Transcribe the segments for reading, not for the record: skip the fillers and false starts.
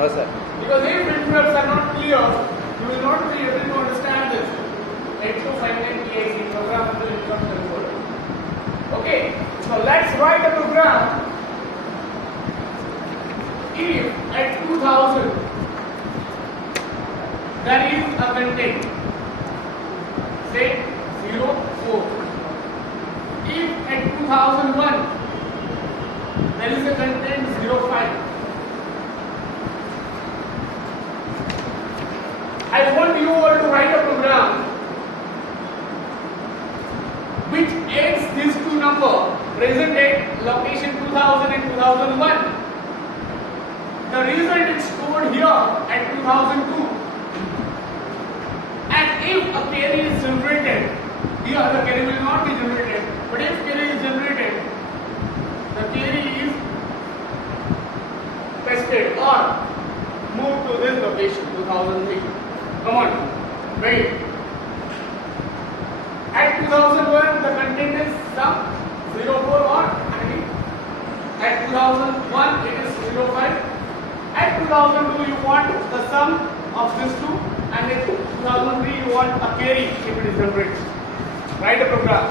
No, sir. Because if interrupts are not clear, you will not be able to understand this. 8259 PIC programmable interrupt control. Okay, so let's write a program. If at 2000 there is a content, say 04. If at 2001 there is a content 05. I want you all to write a program which adds these two numbers present at location 2000 and 2001. The result is stored here at 2002. And if a carry is generated, here the carry will not be generated, but if carry is generated, the carry is pasted or moved to this location 2003. Come on, wait. At 2001 the content is some 04 or at 2001 it is 05. At 2002 you want the sum of these two, and at 2003 you want a carry if it is generated. Write a program.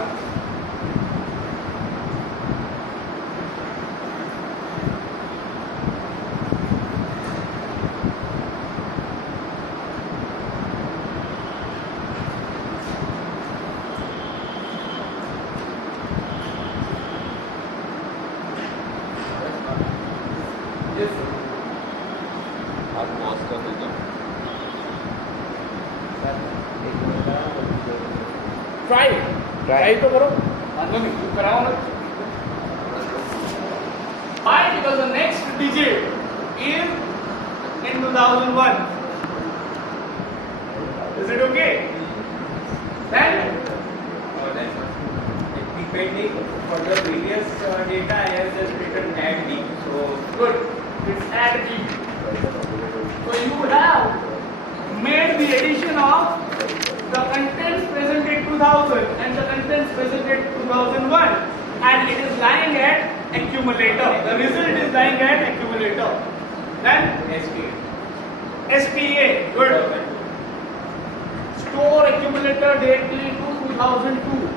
Yes, sir. आप pause कर दीजिए. Try तो करो. नहीं कराओ ना. Why? Because the next digit is in 2001. Is it okay? Then depending for the previous data, I have just written add D. So good. It's add D. So you have made the addition of the contents present in 2000 and the contents present in 2001, and it is lying at accumulator. The result is lying at accumulator. Then STA. Good. Store accumulator directly to 2002.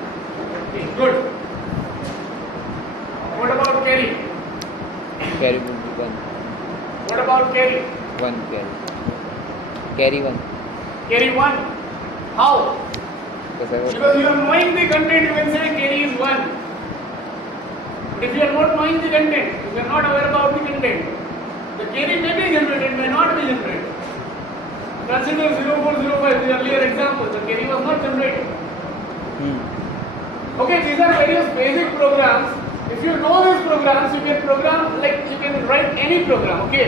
Okay, good. What about carry? Carry will be 1. What about carry? 1 carry. Carry 1. Carry 1. How? Because you are knowing the content, you can say carry is 1. But if you are not knowing the content, if you are not aware about the content, the carry may be generated, may not be generated. Consider 0405, the earlier example, the carry was not generated. Okay, these are various basic programs. If you know these programs, you can program, like you can write any program. Okay,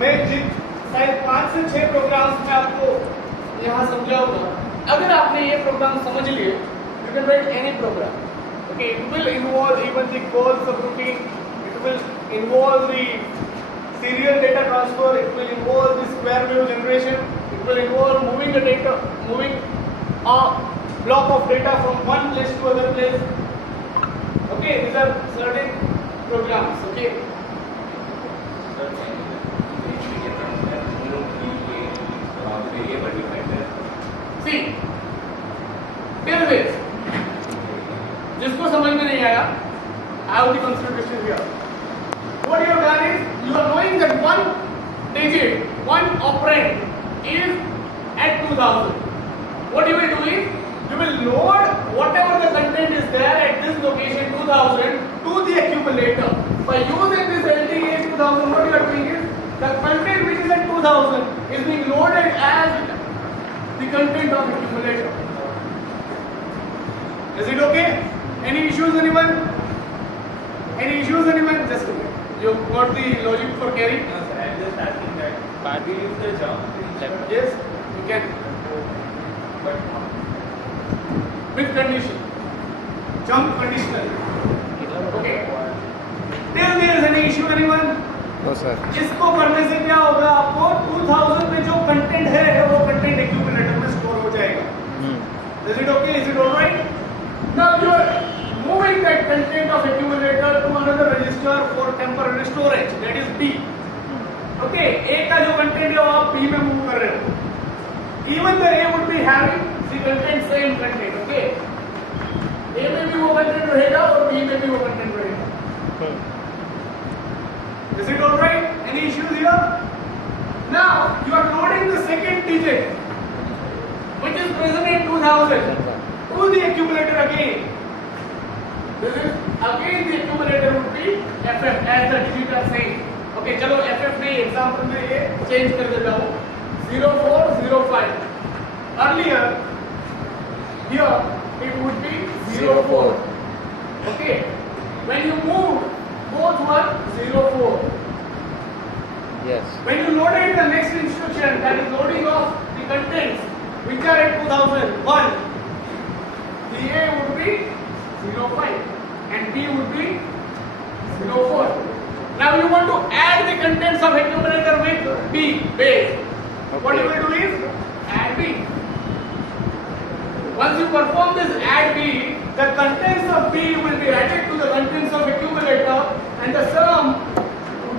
मैं शायद 5 से 6 programmes में आपको यहाँ समझाऊंगा. अगर आपने ये प्रोग्राम समझ लिए, you can write any program. Okay, it will involve even the call subroutine. It will involve the serial data transfer. It will involve the square wave generation. It will involve moving the data, moving a block of data from one place to other place. Okay, these are certain programs. Okay. See, here it is. जिसको समझ में नहीं आया, I have the consideration here. What you have done is you are knowing that one digit, one operand is at 2000. What you will do is you will load whatever the content is there at this location 2000 to the accumulator. By using this LDA 2000, what you are doing is the content which is at 2000 is being loaded as the content of accumulator. Is it okay? Any issues, anyone? Any issues, anyone? Just a minute. You got the logic for carry? no, sir, I am just asking that. Can't we use the jump? Yes, you can. But With condition. Jump conditional. Okay. Till there is any issue, anyone? No, sir. इसको करने से क्या होगा आपको 2000 में जो content है वो कंटेंट एक्यूमुलेटर में स्टोर हो जाएगा. Is it okay? Is it all right? Now you are moving that content of accumulator to another register for temporary storage. That is B. Okay, A का जो कंटेंट है वो आप बी में move कर रहे हो. Even the A would be having the content same content. Okay, A में भी वो कंटेंट रहेगा और B में भी वो कंटेंट रहेगा. Is it all right? Any issues here? Now you are loading the second digit, which is present in 2000, to the accumulator again. This is again the accumulator would be FF as the digit are saying. Okay, चलो FF नहीं, example में ये change कर देता हूँ. 0405. Earlier, here it would be 04. Okay. When you move, both were 04. Yes. When you loaded the next instruction, that is loading of the contents, which are at 2001, the A would be 05 and B would be 04. Now you want to add the contents of accumulator with B base. Okay. What you will do is add B. Once you perform this add B, the contents of B will be added to the contents of accumulator, and the sum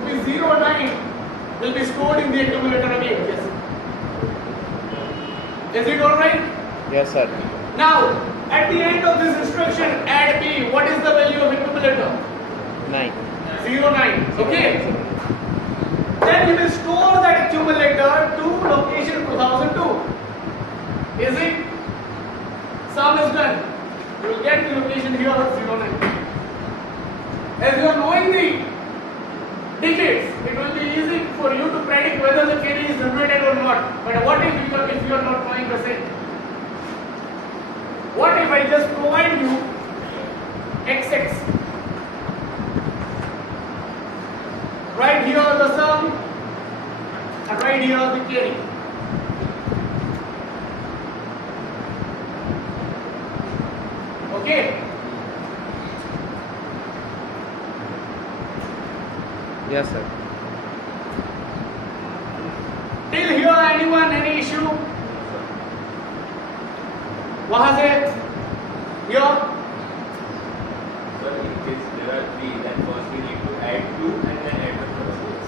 would be 09 will be stored in the accumulator again. Yes. Is it all right? Yes, sir. Now, at the end of this instruction, add B. What is the value of accumulator? 9. 09. Okay. Then you will store that accumulator to location 2002. Is it? Sum is done. You will get the location here 09. As you are knowing the digits, it will be easy for you to predict whether the carry is generated or not. But what if you are not knowing the same? What if I just provide you XX? Right here the sum and right here the carry. Okay. Yes, sir. Till here anyone any issue? वहां से here? So in case there are 3, then first we need to add 2 and then add the first.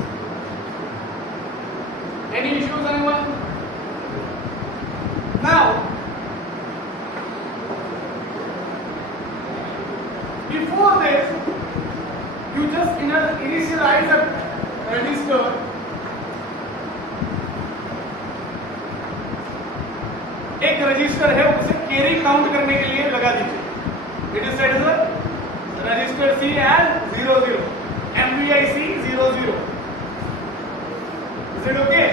Any issues anyone? Now, before this, you just initialize a register. एक register है, उसे carry count करने के लिए लगा दीजिए. It is set as a register C as 00, MPI C 00. Is it okay?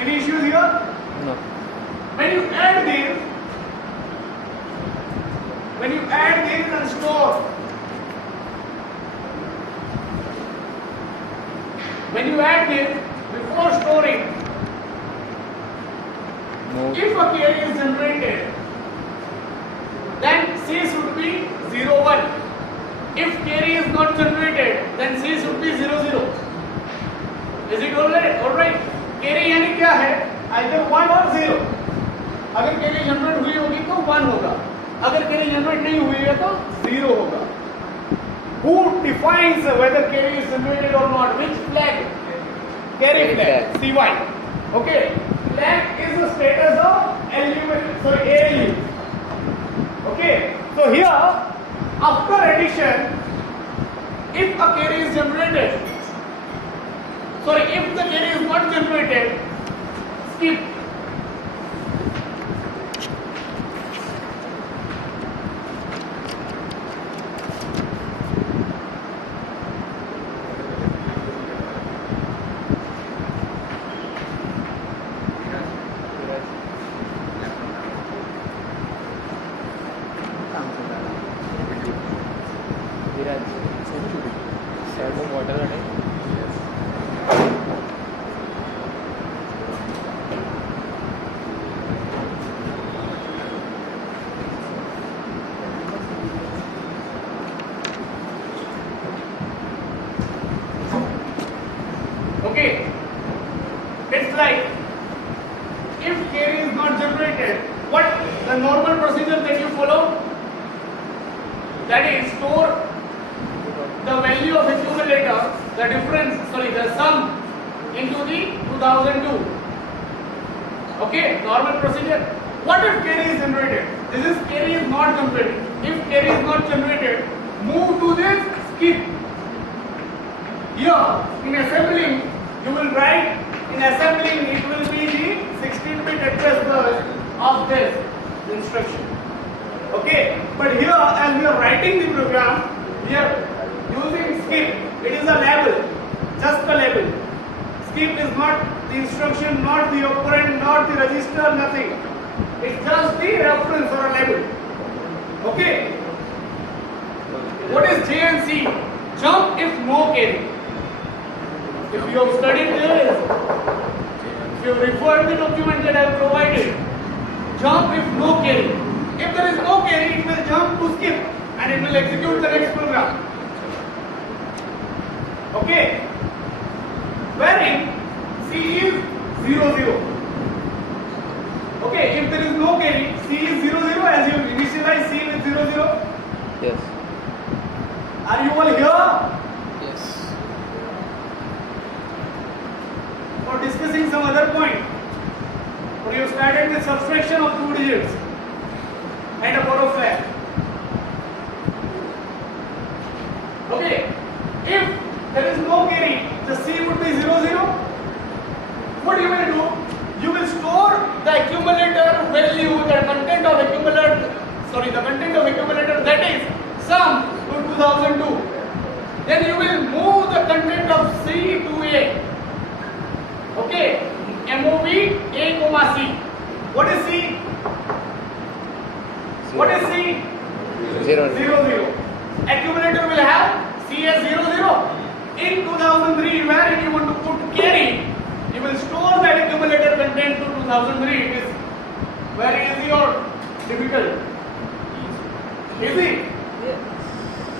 Any issues here? No. When you add these and store, when you add this before storing, Move. if a carry is generated, then C should be 01. If carry is not generated, then C should be 00. Is it alright? Alright. Carry यानी क्या है? Either 1 or 0. अगर carry generate हुई होगी तो 1 होगा. अगर carry generate नहीं हुई है तो 0 होगा. Who defines whether carry is generated or not? Which flag? Carry flag. CY. Okay. Flag is the status of ALU. Okay. So here, after addition, if a carry is generated, if the carry is not generated, skip. Okay, it's like if carry is not generated, what the normal procedure that you follow? That is store the value of accumulator, the difference, the sum into the 2002. Okay, normal procedure. What if carry is generated? This is carry is not generated. If carry is not generated, move to this skip. Here, in assembling, you will write, in assembling it will be the 16-bit address bus of this instruction. Okay, but here as we are writing the program, we are using skip. It is a label, just a label. Skip is not the instruction, not the operand, not the register, nothing. It's just the reference or a label. Okay. What is J and C? Jump if no carry. If you have studied this, if you have referred the document that I have provided, jump if no carry. If there is no carry, it will jump to skip and it will execute the next program. Okay. Wherein C is 0, 0. Okay, if there is no carry, C is 0, 0 as you initialize C with 0, 0. Yes. Are you all here? Yes. For discussing some other point. Or you started with subtraction of 2 digits and a borrow flag. Okay, if there is no carry, the C would be 0, 0. What you will do? You will store the accumulator value, the content of accumulator, that is sum to 2002. Then you will move the content of C to A. Okay, MOV A comma C. What is C? What is C? 0. 0, 0. Accumulator will have C as 0, 0. In 2003, where you want to put carry, you will store that accumulator content to 2003. It is very easy or difficult? Easy. Yes.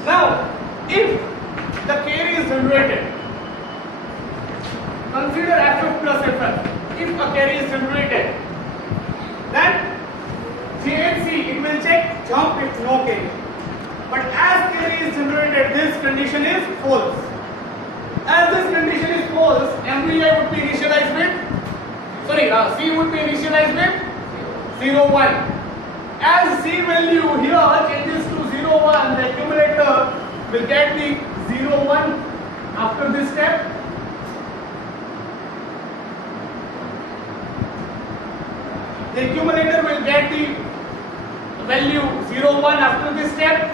Now, if the carry is generated, consider FF plus FF. If a carry is generated, then J and C, it will check jump if no carry. But as carry is generated, this condition is false. As this condition is false, MPI would be initialized with, C would be initialized with 0, 1. As C value here changes to 0, 1, the accumulator will get the 0, 1 after this step. The accumulator will get the value 0, 1 after this step.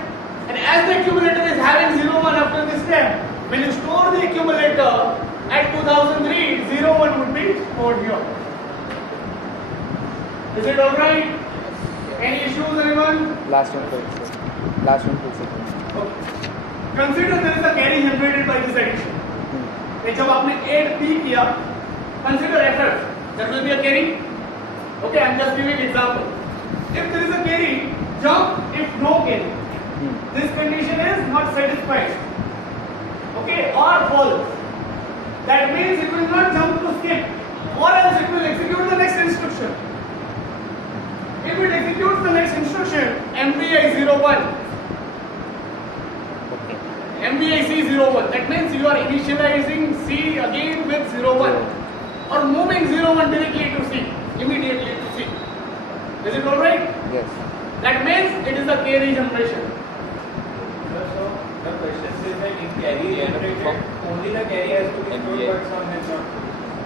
And as the accumulator is having 0, 1 after this step, when you store the accumulator at 2003, 0, 1 would be stored here. Is it alright? Any issues, anyone? Last one, please. Last one, please. Okay. Consider there is a carry generated by this addition. जब आपने add P किया, consider FF. There will be a carry. Okay, I am just giving example. If there is a carry, jump if no carry. This condition is not satisfied. Okay, or false. That means it will not jump to skip, or else it will execute the next instruction. If it executes the next instruction, MPI 01. Okay. MPI C01. That means you are initializing C again with 01, or moving 01 directly to C, immediately to C. Is it alright? Yes. That means it is a carry generation. So the question says that in carry generated, only the carry has to be stored, but sum has not.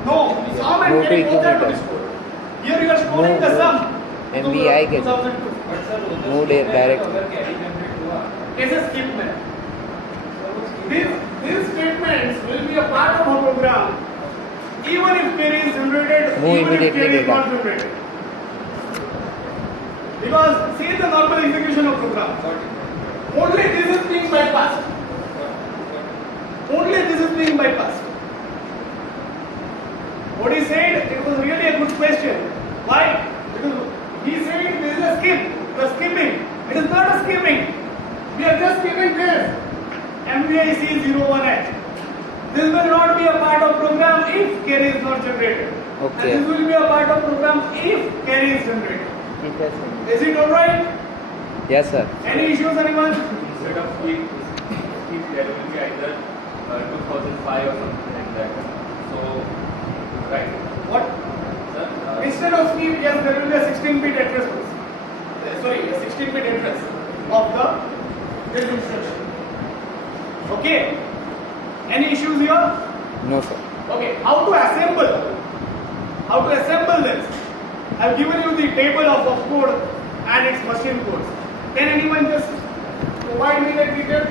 No, sum and No carry both have to be accumulator. stored. Here you are storing the sum. MPI के 2002. But sir, No direct. अगर carry generate हुआ, Is a statement. so वो These statements will be a part of a program, even if carry is generated, Move even if immediately carry is data. not generated. Because see the normal execution of program. Only this is being bypassed. Only this is being bypassed. What he said, it was really a good question. Why? Because he said this is a skip. You are skipping. It is not a skipping. We are just skipping this. MPI C01H. This will not be a part of program if carry is not generated. Okay. And this will be a part of program if carry is generated. ठीक है sir. Is it alright? Yes, sir. Any issues, anyone? instead of quick, there will be either 2005 or something like that. So Right. What? Sir, Instead of sleep, yes, there will be a 16-bit address. Sorry, a 16-bit address of the this instruction. Okay. Any issues here? No, sir. Okay. How to assemble? How to assemble this? I've given you the table of opcode and its machine codes. Can anyone just provide me that detail?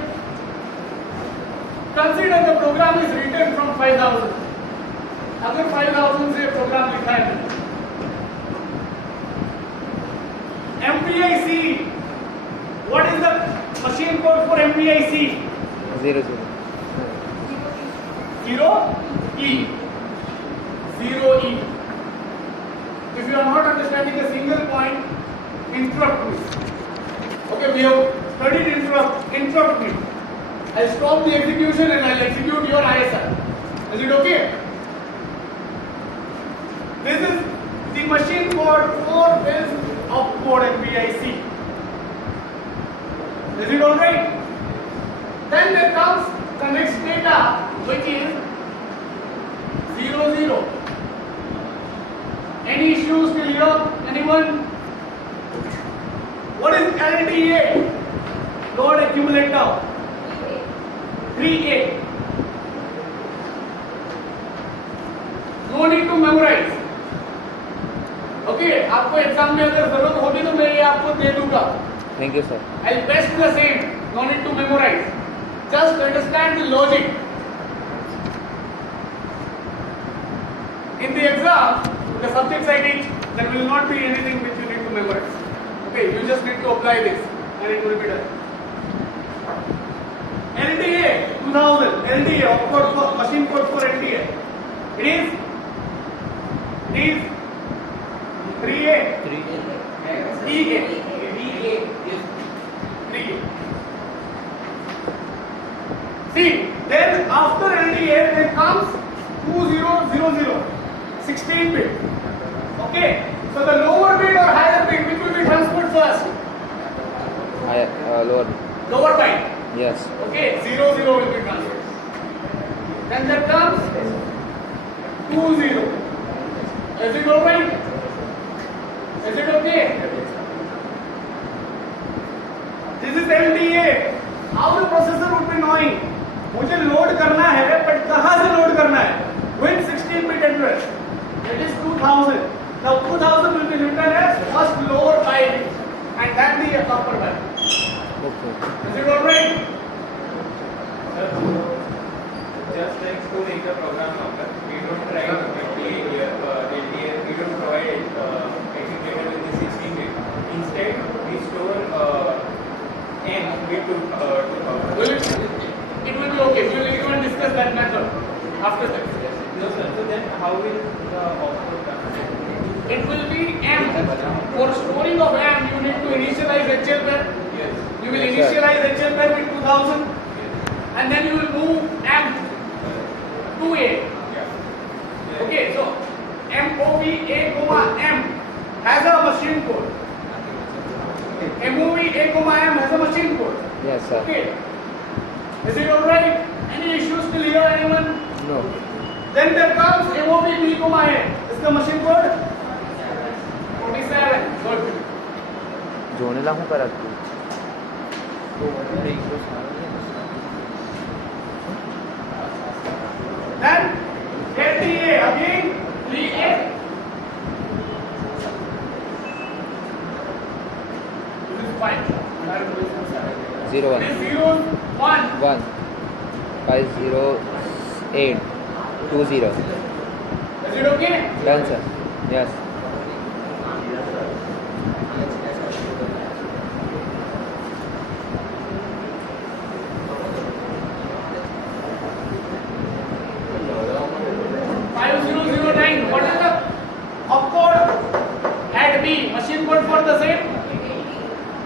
Consider the program is written from 5000. अगर 5000 से programme लिखा है MPI-C, what is the machine code for MPI-C? 0, 0E. 0E. If you are not understanding a single point, interrupt me. Okay, we have studied interrupt me. I'll stop the execution and I'll execute your ISR. Is it okay? This is the machine code for this opcode MPI-C. Is it alright? Then there comes the next data, which is 0, 0. Any issues till here? Anyone? What is LDA? Load accumulator. 3A. No need to memorize. Okay, आपको exam में अगर जरूरत होगी तो मैं ये आपको दे दूंगा. Thank you, sir. I'll best the same. No need to memorize. Just understand the logic. In the exam, the subjects I teach, there will not be anything which you need to memorize. Okay, you just need to apply this and it will be done. LDA 2000, LDA, opcode for machine code for LDA. It is 3A. 3A. 3A. See, then after LDA there comes 2000, 16-bit. Okay, so the lower bit or higher bit, which will be transferred first? Lower. Lower byte. Yes. Okay, 00 will be transferred. Then there comes 20. Is it alright? Is it okay? This is LDA. How the processor would be knowing? मुझे load करना है, but कहाँ से load करना है? With 16-bit address. That is 2000. Now 2000 will be written as first lower byte and then the upper byte. Okay. Is it alright? just like to make the program longer, we don't try LDA here. We don't provide executor with the 16-bit. Instead, we store n with 2000. It will be okay. We will even discuss that method after that. No, sir. So then, how will the output come? It will be M. For storing of M, you need to initialize HL pair. Yes. You will Yes, sir. initialize HL pair with 2000, Yes. and then you will move M to A. Yeah. Okay, so MOV A, M has a machine code. MOV A, M has a machine code. Yes, sir. Okay. Is it alright? Any issues till here, anyone? No. Then there comes MOV B, A. Is the machine code? 47. Good. जोड़ने ला हूँ पर अब Then LDA again 3A. This is 5. 0, 1. This 0, 1. 1 508 20. Is it okay? Done, sir. Yes. What is the opcode at B? Machine code for the same?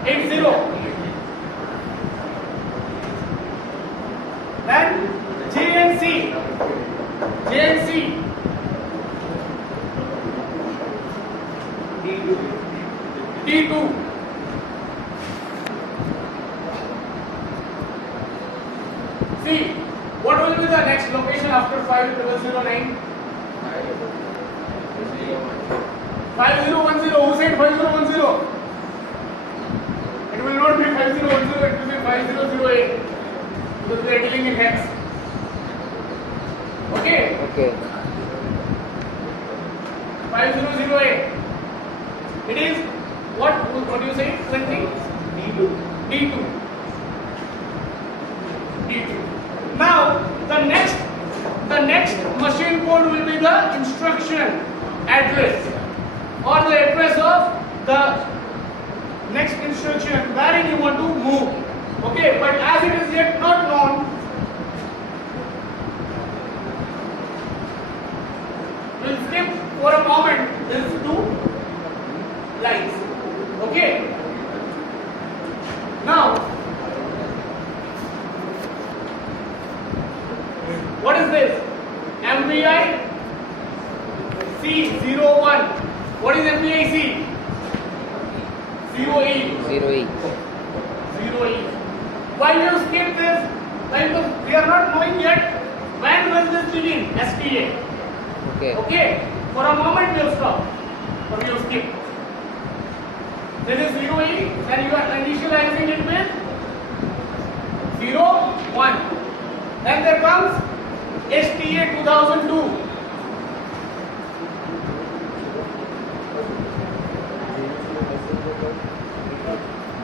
80. Then JNC. D2. See, what will be the next location after 5009? 5010. Who said 5010? It will not be 5010. It will be 5008 because we are dealing in hex. Okay. Okay. 5008. It is what do you say? 20? D2. Now the next machine code will be the instruction address or the address of the next instruction wherein you want to move. Okay, but as it is yet not known, we'll skip for a moment these two lines. Okay. Now, what is this? MPI C01. What is MPI C? 0E. 0E. 0E. Why you skip this? Because we are not knowing yet when will this begin? STA. Okay. Okay. For a moment we'll stop. Or we'll skip. This is 0E. Then you are initializing it with 0, 1. Then there comes STA 2002.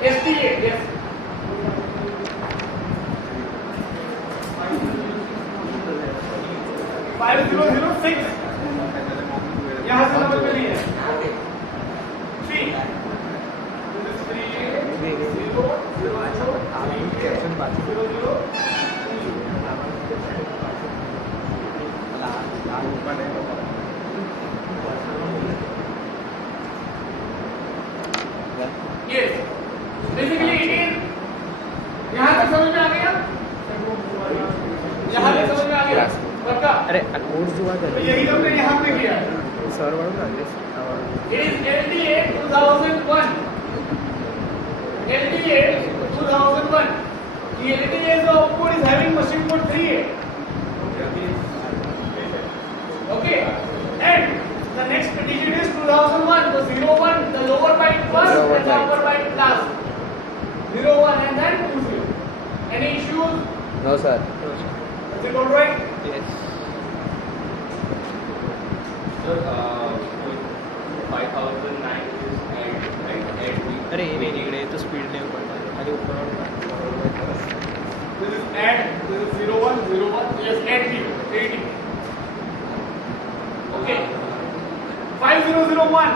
STA, yes. 5006. यहाँ से number पे नहीं है. 3. This is 3. 0, 0, 0, 0. Yes. Basically it is. यहाँ तक समझ में आ गया? यहाँ तक समझ में आ गया? पक्का? अरे कोड जो आ तो यही हमने यहाँ पे किया. सर वाला ना It is LDA 2001. LDA 2001. The LDA output is having machine code 38. Okay. And the next digit is 2001. So 01, the lower byte first and the upper byte last. 01 and then 20. Any issues? No sir. Is it alright? Yes. Sir, 5009 is at अरे ये नहीं निकले तो speed नहीं ऊपर खाली ऊपर This is add. This is 01, 01. Yes, add 80. Okay. 5001.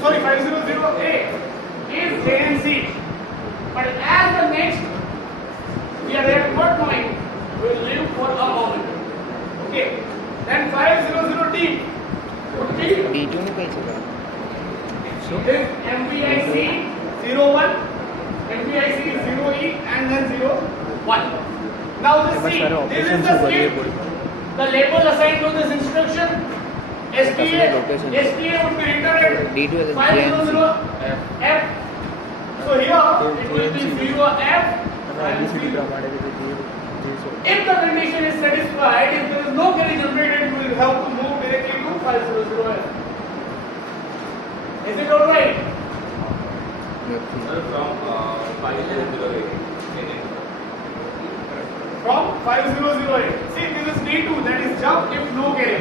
Sorry, 5008 is JNC. But as the next we are at what point? We will leave for a moment. Okay. Then 500D would be D2 में कहीं चला this MPIC 01, MPIC 0E and then 01. Now this C, this is the skip. The label assigned to this instruction STA would be written at D2 is 500F. So here it will be 0F and 0. If the condition is satisfied, if there is no carry generated, you will have to move directly to 500F. Is it alright? Sir, from 5008. From 5008. See, this is D2, that is jump if no carry.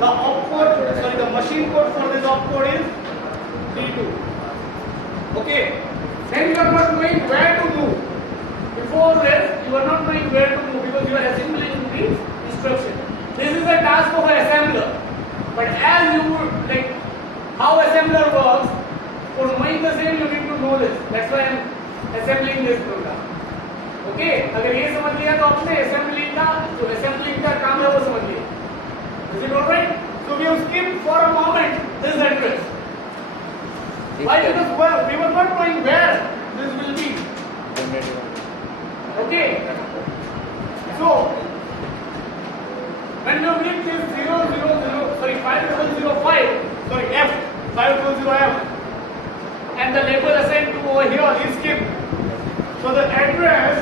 The opcode, sorry, the machine code for this opcode is D2. Okay. Then you are not knowing where to move. Before this, you are not knowing where to move because you are assembling the instruction. This is a task of an assembler. But as you would like how assembler works, for knowing the same you need to know this. That's why I am assembling this program. Okay? अगर ये समझ लिया तो आपने assembling का काम है वो समझ लिया. Is it alright? So we have skipped for a moment this address. Why? Because we were not knowing where this will be. Okay. So when you read this 5005, sorry F 500F, and the label assigned to over here is skipped. So the address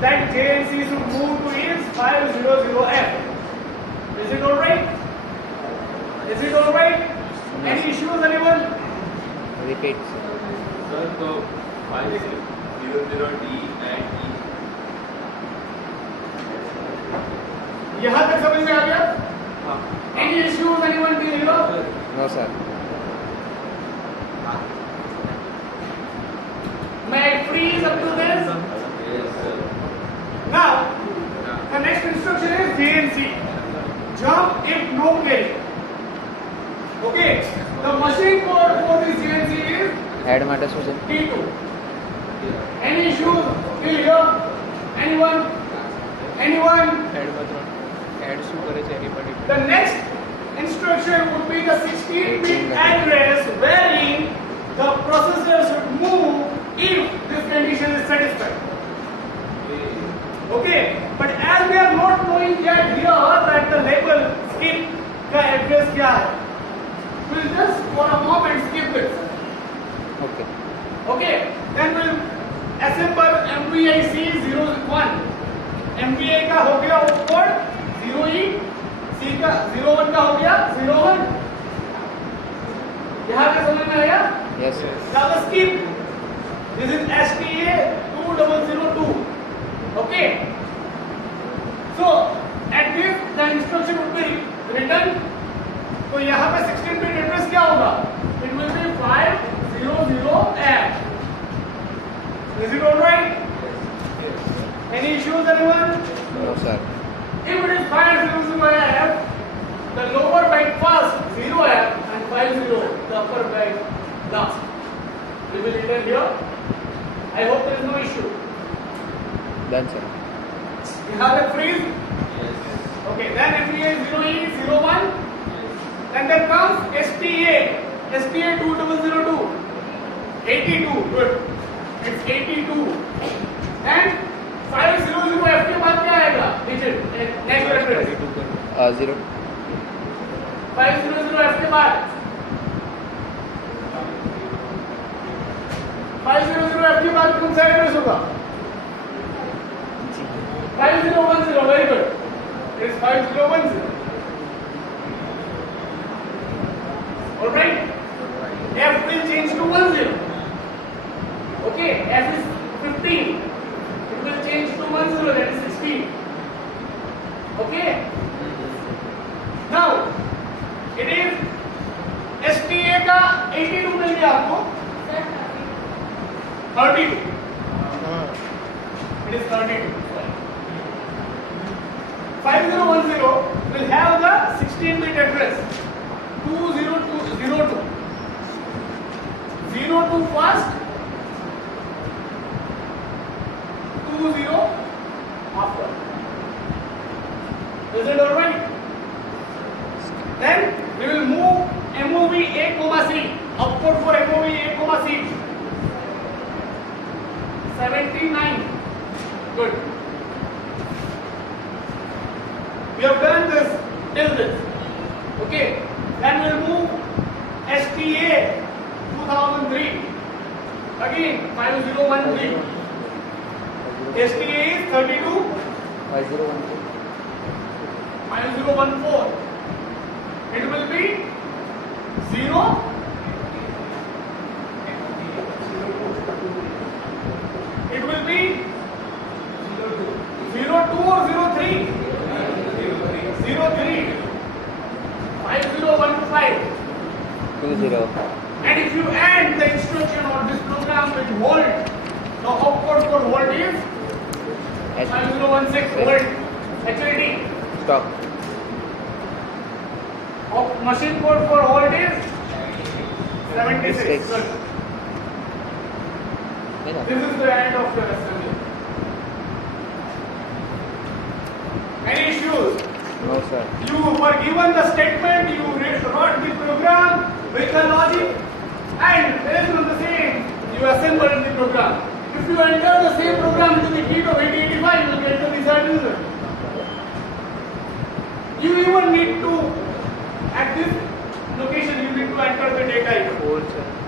that JNC should move to is 500F. Is Is it alright? Is it alright? Any issues, anyone? Repeat. Sir, so 500D and E. यहाँ तक समझ में आ गया? हाँ. Any issues, anyone till here? No, sir. May I freeze up to this? Yes, sir. Now, the next instruction is JNC. Jump if no query. Okay. The machine code for this JNC is Add માટે શું છે? T2. Any issues till here? Anyone? Anyone? Add બતરો add શું કરે છે એની પર The next instruction would be the 16-bit address wherein the processor should move if this condition is satisfied. Okay, but as we are not knowing yet here that the label skip का address क्या है, we'll just for a moment skip it. Okay. Okay, then we'll assemble MPI C01. MPI का हो गया opcode 0E, C का 01 का हो गया 01. यहाँ पे समझ में आया? Yes. Now the skip. This is STA 2002. Okay. So at this the instruction would be written. तो यहाँ पे 16-bit address क्या होगा? It will be 500F. Is it alright? Any issues, anyone? No sir. If it is 500F, the lower byte first 0F and 50 the upper byte last. We will enter here. I hope there is no issue. Done sir. You have a freeze? Yes. Okay, then MPI 0E 01. And then comes STA 2002. 82. Good. It's 82. And 500F के बाद क्या आएगा? Digit. Next address. 0. 500F के बाद 500F के बाद कौन सा एड्रेस होगा? 5010. Very good. It is 5010. All right. F will change to 10. Okay. F is 15. It will change to 10. That is 16. Okay. Now it is STA का 82 मिल गया आपको. 32. It is 32. 5010 will have the 16-bit address 20202. 02 first, 20 after. Is it alright? Then we will move MOV A, C. Output for MOV A, C. 79. Good. We have done this till this. Okay. Then we will move STA 2003. Again 5013. STA is 32. 5014. 5014. It will be 0. It will be 02 or 03. 03. 5015. 20. And if you add the instruction or this program with volt, the opcode for volt is 5016 volt HLD. Stop. Machine code for volt is 76. Good. This is the end of your assembly. Any issues? No, sir. You were given the statement, you wrote the program with the logic, and based on the same, you assembled the program. If you enter the same program into the key of 8085, you will get the desired result. You even need to, at this location, you need to enter the data here.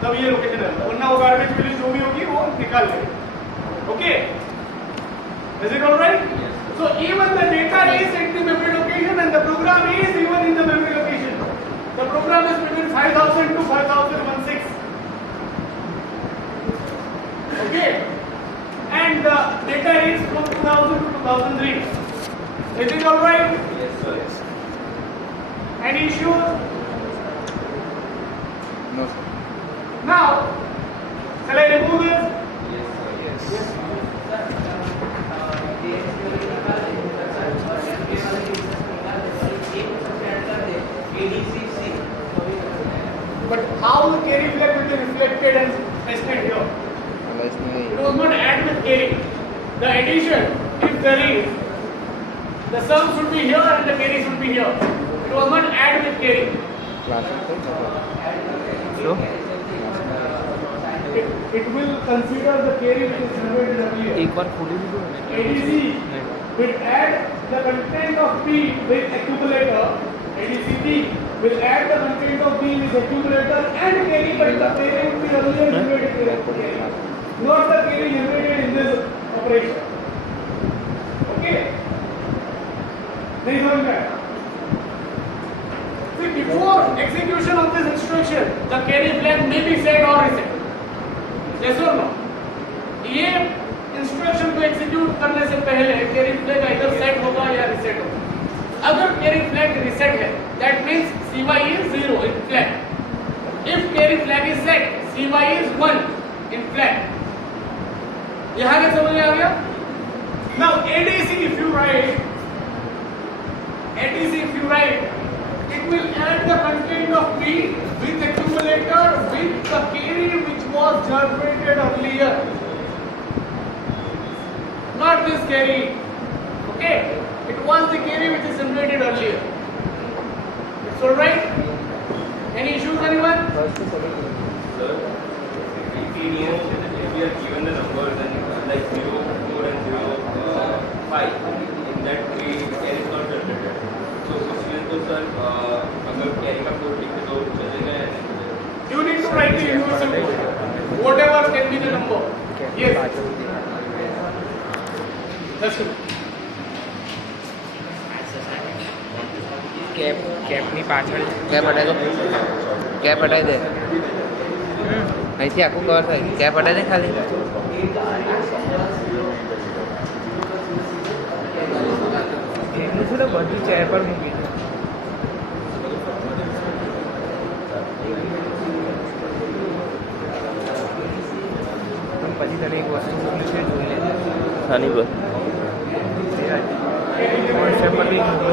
तब ये location है, वरना वो garbage value जो भी होगी वो निकाल ले. Okay? Is it all right? Yes. So even the data is at the memory location and and the program is even in the memory location. The program is between 5000 to 5016. Okay, and the data is from 2000 to 2003. Is it all right? Yes, sir. Any issues? No, sir. Now, shall I remove this? Yes, sir. Yes. But how the carry flag will be reflected and tested here? मला इसमें It was not add with carry. The addition, if there is, the sum should be here and the carry should be here. It was not add with carry. Class में So, It will consider the carry which is generated earlier. एक बार खोली भी तो ADC will add the content of P with accumulator. ADCP will add the content of P with accumulator and carry, but the carry will be earlier generated carry. Not the carry generated in this operation. Okay? नहीं समझ में आया? See, before execution of this instruction, the carry flag may be set or reset. Yes or no? ये instruction को execute करने से पहले carry flag इधर सेट होगा या रिसेट होगा. अगर कैरी फ्लैग रिसेट है, that means CY is 0 in flag. If carry flag is set, CY is 1 in flag. यहाँ के समझ में आ गया? Now ADC if you write, it will add the content of P with accumulator with the carry which was generated earlier. Not this carry. Okay? It was the carry which is generated earlier. It's alright? Any issues, anyone? Sir, if we are given the numbers and like 0, 4 and 0, 5, in that way carry is not generated. So उसमें तो sir अगर carry का code लिख दो चलेगा या नहीं? You need to write the universal code. Whatever can be the number. Yes. That's it. કેપની પાછળ કેપ હટાવી દો, કેપ હટાવી દે, અહીંથી આખું કવર થાય, કેપ હટાવી દે ખાલી. એનું છે ને બધું ચેર પર મૂકી દે. પછી તને એક વસ્તુ મોકલી છે જોઈ લે. આની પર વોટ્સએપ પર બી મોકલો